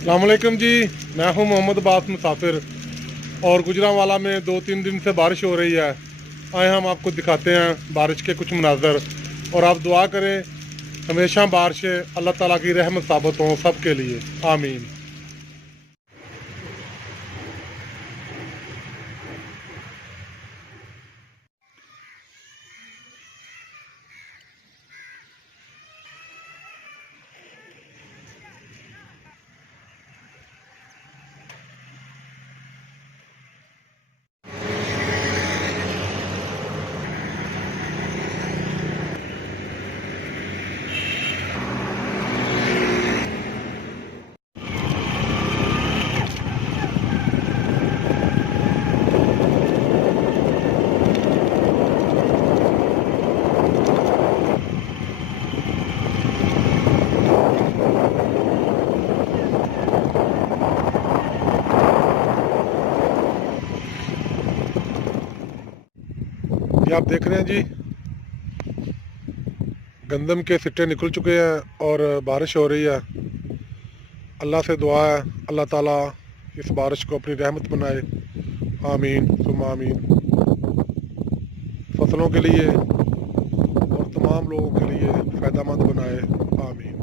अस्सलामुअलैकुम जी। मैं हूं मोहम्मद अब्बास मुसाफिर और गुजरांवाला में 2-3 दिन से बारिश हो रही है। आए हम आपको दिखाते हैं बारिश के कुछ मनाजर और आप दुआ करें हमेशा बारिशें अल्लाह ताला की रहमत साबित हों सब के लिए, आमीन। ये आप देख रहे हैं जी, गंदम के सिट्टे निकल चुके हैं और बारिश हो रही है। अल्लाह से दुआ है अल्लाह ताला इस बारिश को अपनी रहमत बनाए, आमीन सुम्मा आमीन। फसलों के लिए और तमाम लोगों के लिए फ़ायदेमंद बनाए, आमीन।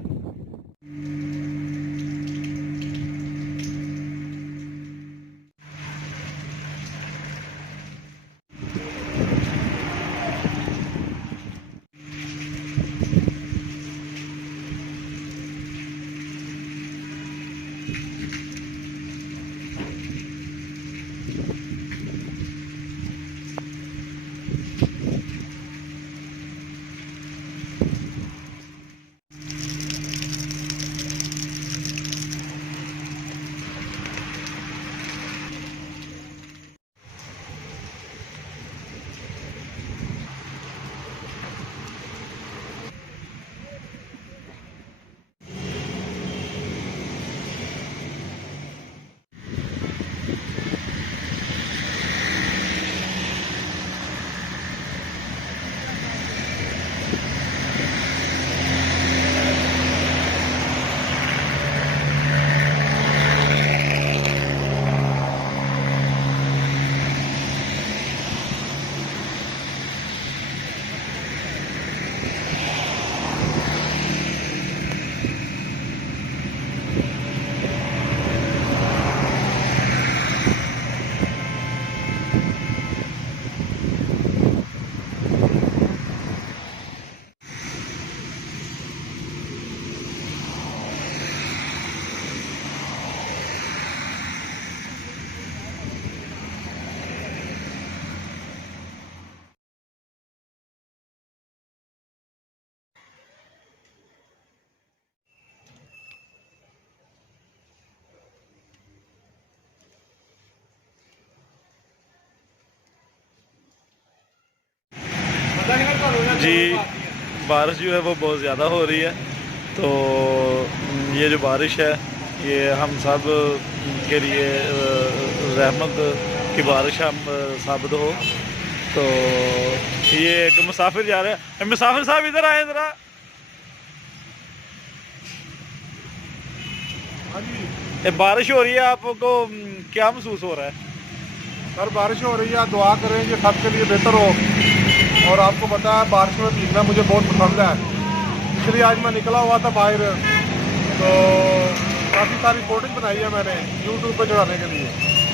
जी, बारिश जो है वो बहुत ज़्यादा हो रही है। तो ये जो बारिश है ये हम सब के लिए रहमत की बारिश हम साबित हो। तो ये एक मुसाफिर जा रहे हैं। मुसाफिर साहब इधर आए ज़रा। ये बारिश हो रही है, आपको क्या महसूस हो रहा है? सर बारिश हो रही है, दुआ करें ये सबके लिए बेहतर हो। और आपको पता है बारिश में भीगना मुझे बहुत पसंद है, इसलिए आज मैं निकला हुआ था बाहर। तो काफ़ी सारी फोटोज बनाई है मैंने यूट्यूब पर चढ़ाने के लिए।